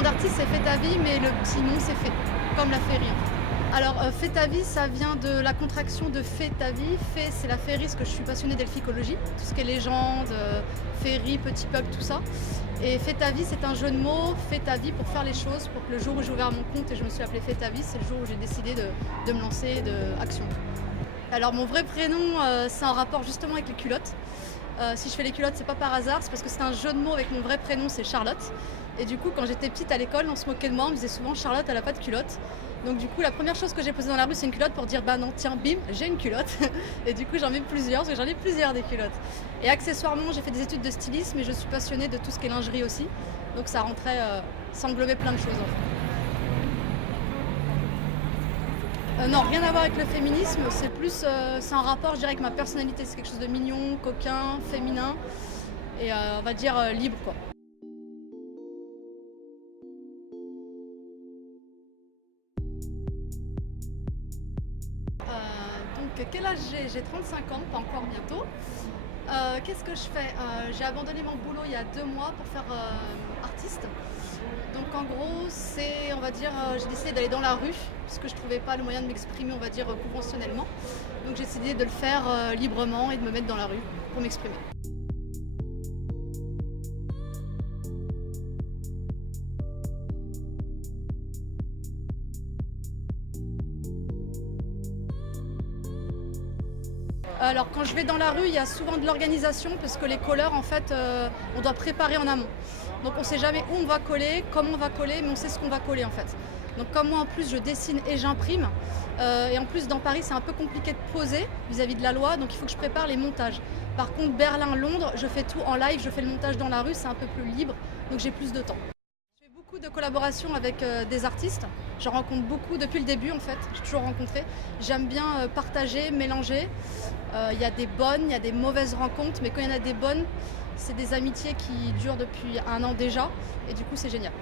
nom d'artiste c'est Fais ta vie, mais le petit nom c'est Fée, comme la féerie. Alors Fais ta vie, ça vient de la contraction de Fais ta vie. Fée, c'est la féerie, parce que je suis passionnée d'elficologie, tout ce qui est légende, féerie, petit peuple, tout ça. Et Fais ta vie, c'est un jeu de mots, Fais ta vie pour faire les choses, pour que le jour où j'ai ouvert mon compte et je me suis appelée Fais ta vie, c'est le jour où j'ai décidé de me lancer de action. Alors mon vrai prénom, c'est en rapport justement avec les culottes. Si je fais les culottes, c'est pas par hasard, c'est parce que c'est un jeu de mots avec mon vrai prénom, c'est Charlotte. Et du coup, quand j'étais petite à l'école, on se moquait de moi, on me disait souvent Charlotte, elle a pas de culotte. Donc du coup, la première chose que j'ai posée dans la rue, c'est une culotte pour dire bah non, tiens, bim, j'ai une culotte. Et du coup, j'en mets plusieurs, parce que j'en ai plusieurs des culottes. Et accessoirement, j'ai fait des études de stylisme et je suis passionnée de tout ce qui est lingerie aussi. Donc ça rentrait, ça englobait plein de choses en fait. Non, rien à voir avec le féminisme, c'est plus, c'est un rapport, je dirais, avec ma personnalité. C'est quelque chose de mignon, coquin, féminin et on va dire libre quoi. Donc quel âge j'ai? J'ai 35 ans, pas encore bientôt. Qu'est-ce que je fais? J'ai abandonné mon boulot il y a 2 mois pour faire artiste. Donc en gros, c'est, on va dire, j'ai décidé d'aller dans la rue parce que je trouvais pas le moyen de m'exprimer, on va dire, conventionnellement. Donc j'ai décidé de le faire librement et de me mettre dans la rue pour m'exprimer. Alors quand je vais dans la rue, il y a souvent de l'organisation parce que les colleurs, en fait, on doit préparer en amont. Donc on ne sait jamais où on va coller, comment on va coller, mais on sait ce qu'on va coller en fait. Donc comme moi en plus je dessine et j'imprime, et en plus dans Paris c'est un peu compliqué de poser vis-à-vis de la loi, donc il faut que je prépare les montages. Par contre Berlin, Londres, je fais tout en live, je fais le montage dans la rue, c'est un peu plus libre, donc j'ai plus de temps. Je fais beaucoup de collaborations avec des artistes, j'en rencontre beaucoup depuis le début en fait, j'ai toujours rencontré. J'aime bien partager, mélanger. Il y a des bonnes, il y a des mauvaises rencontres, mais quand il y en a des bonnes, c'est des amitiés qui durent depuis 1 an déjà, et du coup c'est génial.